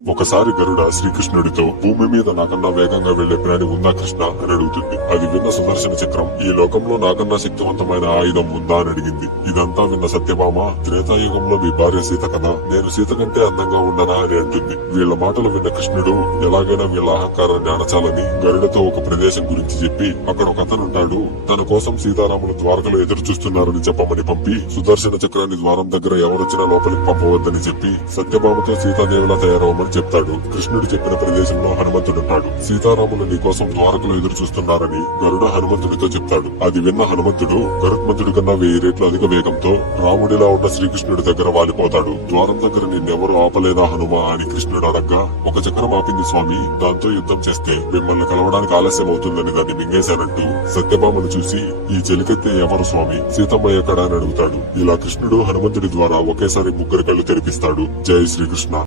ఒకసారి గరుడ శ్రీకృష్ణుడితో భూమి మీద నాకన్నా వేగంగా వెళ్లే ప్రాణి ఉందా కృష్ణ అని అడుగుతుంది. అది విన్న సుదర్శన చక్రం ఈ లోకంలో నాకన్నా శక్తివంతమైన ఆయుధం ఉందా అని అడిగింది. ఇదంతా విన్న సత్యభామ త్రేతాయుగంలో మీ భార్య సీత కదా, నేను సీత కంటే అందంగా ఉండనా అని అంటుంది. వీళ్ల మాటలు విన్న కృష్ణుడు ఎలాగైనా వీళ్ల అహంకారాన్ని అణచాలని గరుడతో ఒక ప్రదేశం గురించి చెప్పి అక్కడ ఒక అతనుంటాడు, తన కోసం సీతారాములు ద్వారకలో ఎదురు చూస్తున్నారని చెప్పమని పంపి సుదర్శన చక్రాన్ని ద్వారం దగ్గర ఎవరొచ్చినా లోపలికి పంపవద్దని చెప్పి సత్యభామతో సీతాదేవిలా తయారవమని చెప్తాడు. కృష్ణుడు చెప్పిన ప్రదేశంలో హనుమంతుడుంటాడు. సీతారాములు నీ కోసం ద్వారకలో ఎదురు చూస్తున్నారని గరుడ హనుమంతుడితో చెప్తాడు. అది విన్న హనుమంతుడు గరుత్మంతుడి కన్నా 1000 రెట్లు అధిక వేగంతో రాముడిలా ఉన్న శ్రీకృష్ణుడి దగ్గర వాలిపోతాడు. ద్వారం దగ్గర నిన్నెవరు ఆపలేదా హనుమ అని కృష్ణుడు అడగ్గా, ఒక చక్రం ఆపింది స్వామి, దాంతో యుద్ధం చేస్తే మిమ్మల్ని కలవడానికి ఆలస్యం అవుతుందని దాన్ని మింగేశానంటూ సత్యభామను చూసి, ఈ చెలికెత్తే ఎవరు స్వామి, సీతమ్మ ఎక్కడా అని అడుగుతాడు. ఇలా కృష్ణుడు హనుమంతుడి ద్వారా ఒకేసారి ముగ్గురు కళ్ళు తెరిపిస్తాడు. జై శ్రీకృష్ణ.